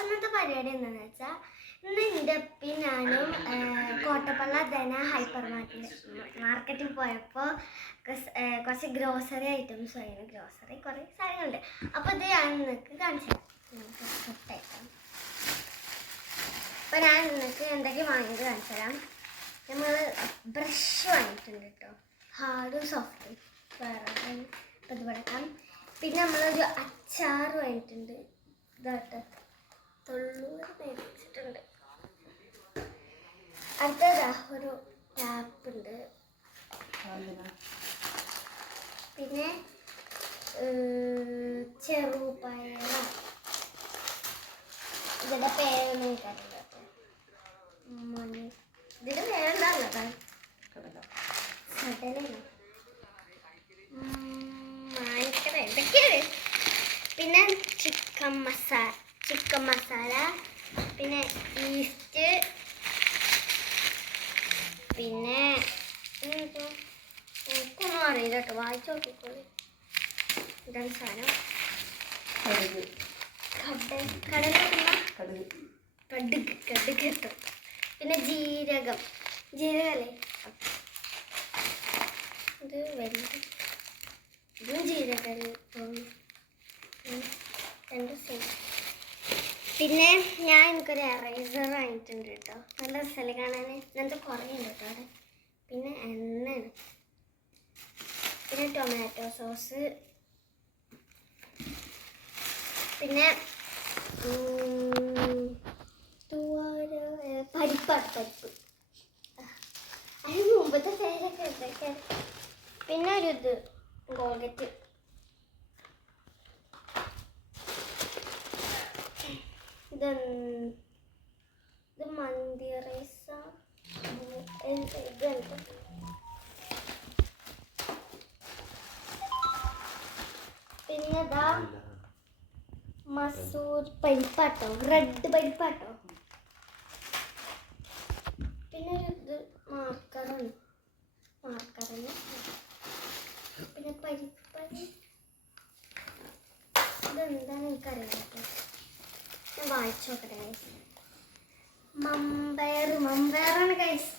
ഇന്നത്തെ പരിപാടി എന്താണെന്ന് വെച്ചാൽ ഇന്ന് എൻ്റെ ഉപ്പയും ഞാനും കോട്ടപ്പള്ള ധന ഹൈപ്പർ മാർക്കറ്റിൽ പോയപ്പോൾ കുറച്ച് ഗ്രോസറി ഐറ്റംസ് വാങ്ങി. ഗ്രോസറി കുറേ സാധനങ്ങളുണ്ട്. അപ്പോൾ ഇത് ഞാൻ നിങ്ങൾക്ക് കാണിച്ചു തരാം. അപ്പോൾ ഞാൻ നിങ്ങൾക്ക് എന്തൊക്കെ വാങ്ങിയത് കാണിച്ചു തരാം. നമ്മൾ ബ്രഷ് വാങ്ങിയിട്ടുണ്ട് കേട്ടോ, ഹാർഡും സോഫ്റ്റും വേറെ. അപ്പോൾ ഇത് വെക്കാം. പിന്നെ നമ്മളൊരു അച്ചാർ വാങ്ങിയിട്ടുണ്ട്, ഇതായിട്ട് 90 മേടിച്ചിട്ടുണ്ട്. അടുത്തതാ ഒരു ടാപ്പ് ഉണ്ട്. പിന്നെ ചെറുപയർ, ഇതിൻ്റെ പേരൊന്നും എനിക്കറിയില്ല കേട്ടോ. ഇതിൻ്റെ പേരെന്താണോ കടലയോ മാനിക്കട എന്തൊക്കെയാണ്. പിന്നെ ചിക്കൻ മസാല, പിന്നെ ഈസ്റ്റ്, പിന്നെ എനിക്കൊന്നും അറിയില്ല കേട്ടോ, വായിച്ചു നോക്കിക്കോളൂ. ഇതാണ് സാധനം. കടുക് കേട്ടോ. പിന്നെ ജീരകല്ലേ ഇത് വലുത്, ഇതും ജീരകല്ലേ. രണ്ട് സെയിം. പിന്നെ ഞാൻ എനിക്കൊരു എറേസർ വാങ്ങിയിട്ടുണ്ട് കേട്ടോ, നല്ല രസമല്ലേ കാണാൻ. ഇങ്ങനത്തെ കുറേ ഉണ്ട് കേട്ടോ അവിടെ. പിന്നെ എണ്ണയാണ്, പിന്നെ ടൊമാറ്റോ സോസ്, പിന്നെ പരിപ്പ്. അതിന് മുമ്പത്തെ പേരൊക്കെ എന്തൊക്കെയാണ്. പിന്നെ ഒരു ഇത് കോൾഗറ്റ്. ഇത് മന്തി റൈസ. പിന്നെ ഇതാ മസൂർ പരിപ്പാട്ടോ, റെഡ് പരിപ്പാട്ടോ. പിന്നെ ഒരു ഇത് മാർക്കറിന്. പിന്നെ പരിപ്പടി ഇതെന്താണ് എനിക്കറിയാം കേട്ടോ, ഞാൻ വായിച്ചു നോക്കട്ടെ ഗൈസ്. മമ്പയറാണ് ഗൈസ്.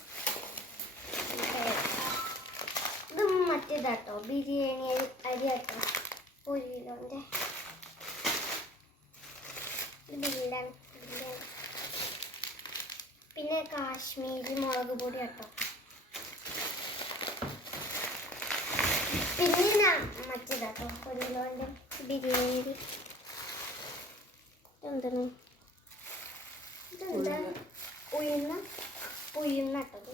ഇത് മറ്റേതാട്ടോ, ബിരിയാണി അരി ആട്ടോ, 1 കിലോൻ്റെ. ഇത് ബില്ലാണ്. പിന്നെ കാശ്മീരി മുളക് പൊടി കേട്ടോ. പിന്നെ മറ്റേതാട്ടോ, 1 കിലോൻ്റെ ബിരിയാണി. എന്താണ് ഇതെന്താ ഉയർന്നട്ടത്.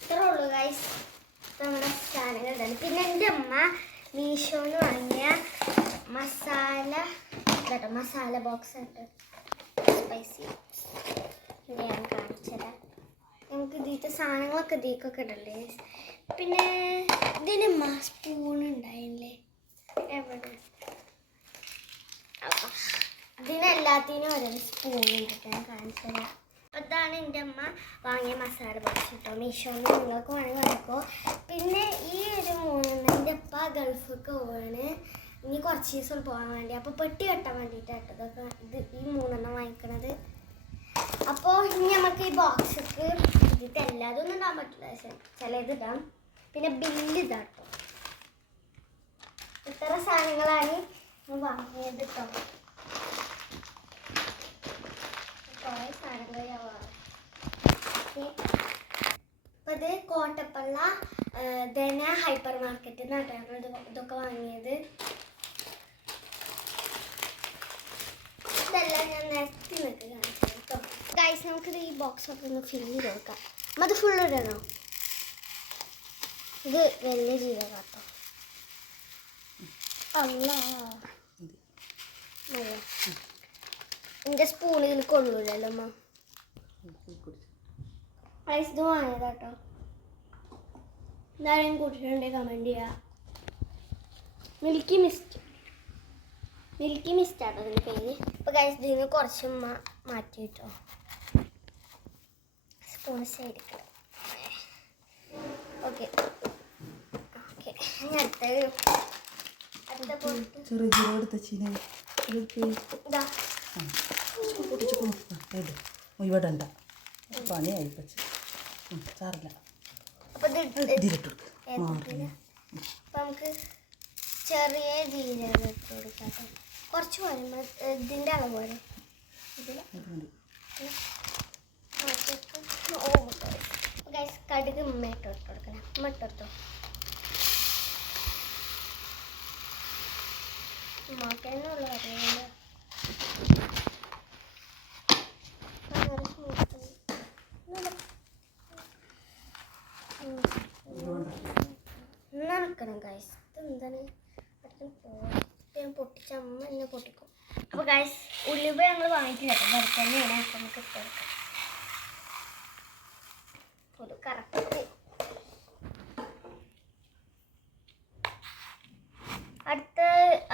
ഇത്രേ ഉള്ളൂ ഗൈസ് നമ്മുടെ സാധനങ്ങൾ ഇതാണ്. പിന്നെ എൻ്റെ അമ്മ മീഷോന്ന് വാങ്ങിയ മസാല ബോക്സ് ആയിട്ട് സ്പൈസി ഞാൻ കാണിച്ചുതരാം. നമുക്ക് ഇതിലത്തെ സാധനങ്ങളൊക്കെ ഇതിക്കൊക്കെ ഇടല്ലേ. പിന്നെ ഇതിന് സ്പൂൺ ഉണ്ടായില്ലേ, എവിടെ ഇതിനെല്ലാത്തിനും ഓരോ സ്പൂൺ ഇട്ടിട്ട് ഞാൻ കാണിച്ചു തരാം. അതാണ് എൻ്റെ അമ്മ വാങ്ങിയ മസാല ബോക്സ് കേട്ടോ, മീഷോന്ന്. നിങ്ങൾക്ക് വേണമെങ്കിൽ വാങ്ങിക്കോ. പിന്നെ ഈ ഒരു 3 എൻ്റെ അപ്പ ഗൾഫിലേക്ക് പോവാണ്, ഇനി കുറച്ച് ദിവസം പോകാൻ വേണ്ടി. അപ്പോൾ പെട്ടി കെട്ടാൻ വേണ്ടിയിട്ടാട്ടോ ഇതൊക്കെ ഈ 3 വാങ്ങിക്കണത്. അപ്പോൾ ഇനി നമുക്ക് ഈ ബോക്സിക്ക് ഇതിട്ട് എല്ലാതൊന്നും ഇടാൻ പറ്റില്ല, ചിലത് ഇടാം. പിന്നെ ബില്ല് ഇതാട്ടോ. ഇത്ര സാധനങ്ങളാണ് വാങ്ങിയത് കേട്ടോ. കുറേ സാധനങ്ങൾ അപ്പോൾ ഇത് കോട്ടപ്പള്ള ധന ഹൈപ്പർ മാർക്കറ്റിൽ നിന്നാണ് ഇതൊക്കെ വാങ്ങിയത്. ഇതെല്ലാം ഞാൻ നിരത്തി നിൽക്കുക കാണിച്ചു കേട്ടോ ഗൈസ്. നമുക്കിത് ഈ ബോക്സൊക്കെ ഒന്ന് ഫിൽ ചെയ്ത് നോക്കാം. അത് ഫുള്ള് ഇടണോ? ഇത് വലിയ ജീരകം കേട്ടോ. അല്ല എൻ്റെ സ്പൂണിൽ കൊള്ളൂലല്ലോ അമ്മ. ഐസ് ഇത് വാങ്ങിയതാട്ടോ. എന്തായാലും കൂട്ടിട്ടുണ്ടെങ്കിൽ കമൻറ്റ് ചെയ്യുക. മിൽക്കി മിസ്റ്റ് ആട്ടോ അതിൻ്റെ പേര്. ഇപ്പോൾ ഗൈസ് ഇതിന് കുറച്ച് മാറ്റി കിട്ടോ, സ്പൂൺ സൈഡിൽ. ഓക്കെ ഞാൻ അടുത്ത ചെറിയ എടുത്ത ചീന ഇതാ പൊട്ടിച്ചു ഇട് ഇവിടണ്ട പണിയായി പച്ച സാറില്ല അപ്പൊ ഇതിലിട്ട് നമുക്ക് ചെറിയ ജീരകം ഇട്ട് കൊടുക്കാം. കുറച്ച് പോലെ ഇതിൻ്റെ അളവ് പോലെ കടുക് ഉമ്മ ഇട്ട് കൊടുക്കണം. ഉമ്മ ഇട്ടോ ഉമ്മാക്കെന്നുള്ള അറിയില്ല. നനക്കണം ഗൈസ്. ഇതെന്താണ് പൊട്ടിച്ച അമ്മ എന്നെ പൊട്ടിക്കും. അപ്പോൾ ഗൈസ് ഉള്ളിവ ഞങ്ങൾ വാങ്ങിക്കില്ല കേട്ടോ, വെറുതെയാണ്. അപ്പം നമുക്ക് ഇട്ട് കൊടുക്കാം. ഒരു കറക്റ്റ്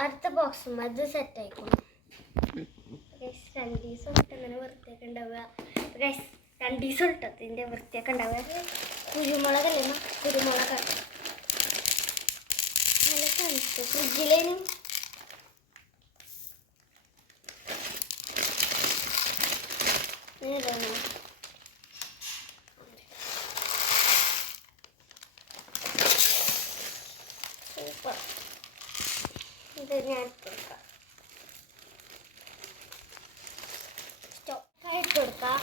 അടുത്ത ബോക്സും അത് സെറ്റ് ആയിക്കോളും. 2 ദിവസം ഇങ്ങനെ വൃത്തിയൊക്കെ ഉണ്ടാവുക. 2 ദിവസം ഇട്ടതിൻ്റെ വൃത്തിയൊക്കെ ഉണ്ടാവുക. കുരുമുളകല്ലേ കുരുമുളകാണ് നല്ല തണുത്ത് ഫ്രിഡ്ജിലേനും ഇതാണ് സൂപ്പർ. ഇത് ഞാൻ ഇട്ട് കൊടുക്കാം. സ്റ്റോക്കായി ഇട്ട് കൊടുക്കാം.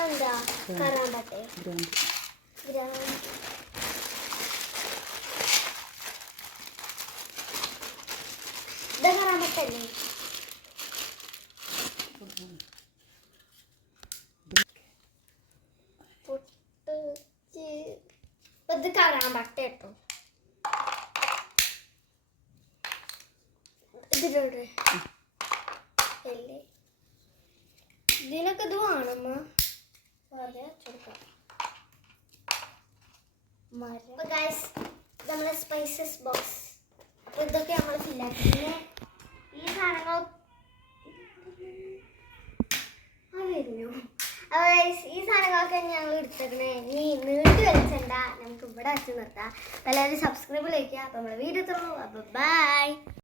എന്താ കറാമ്പട്ടെ ഇത് കറാമ്പട്ടല്ലേ? ഇത് കറാമ്പട്ട കേട്ടോ. ഇതിലൂടെ അല്ലേ ഇതിനൊക്കെ ഇത് വേണമ്മ വെറുതെ കൊടുക്കാം. അപ്പോൾ ഗൈസ് നമ്മുടെ സ്പൈസസ് ബോക്സ്. അപ്പോൾ ഇതൊക്കെ നമ്മൾ ഫില്ലാക്കി. പിന്നെ ഈ സാധനങ്ങൾ വരുന്നു. അപ്പോൾ ഗൈസ് ഈ സാധനങ്ങളൊക്കെ ഞങ്ങൾ എടുത്തേക്കണേ. ഇനി നീട്ടി വലിച്ചണ്ട, നമുക്ക് ഇവിടെ വെച്ച് നിർത്താം. എല്ലാവരും സബ്സ്ക്രൈബ് ചെയ്യുക. അപ്പോൾ നമ്മൾ വീഡിയോ തുറന്നു. അപ്പോൾ ബൈ.